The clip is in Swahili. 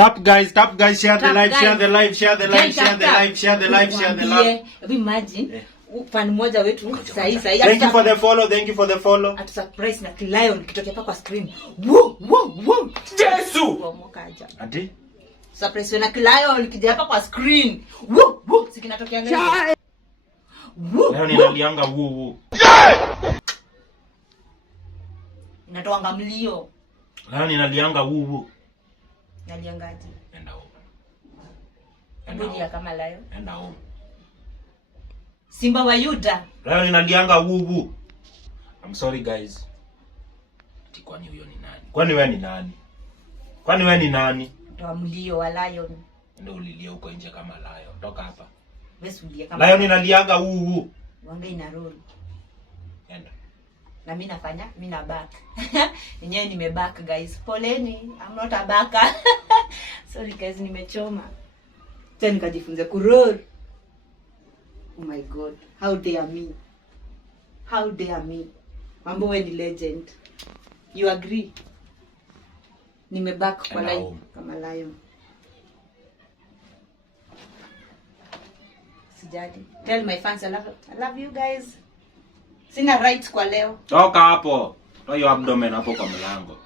Tap guys, share the live, share the live, share the live, share the live, share the live, share the live. Imagine fan mmoja wetu sahi. Thank you for the follow, thank you for the follow. Atu surprise na Lion kitokea hapa kwa screen. Woo. Yesu. Kuamokaja. Ati? Surprise na Lion kitokea hapa kwa screen. Woo. Sikinatokea ngani? Leo ninalianga woo. Inatoanga mlio. Leo ninalianga woo. Naliangaje? Enda huko. Ngoja kama Lion. Enda huko. Simba wa Yuda. Leo ninalianga woo. I'm sorry guys. Kwani huyo ni nani? Kwani wewe ni nani? Ndio mlio wa Lion. Ndio ulilia huko nje kama Lion. Toka hapa. Wewe ulia kama Lion ninalianga woo. Wanga ina roll. Enda. Na mimi na back. Ninyewe nimeback guys. Poleni. I'm not a backer. Sorry guys, nimechoma. Tena nikajifunza kuroll. Oh my god. How dare me. Mambo wewe ni legend. You agree? Nimeback kwa live kama Lion. Sijadi. Tell my fans I love you guys. Sina rights kwa leo. Toka hapo. Toa hiyo abdomen hapo kwa mlango.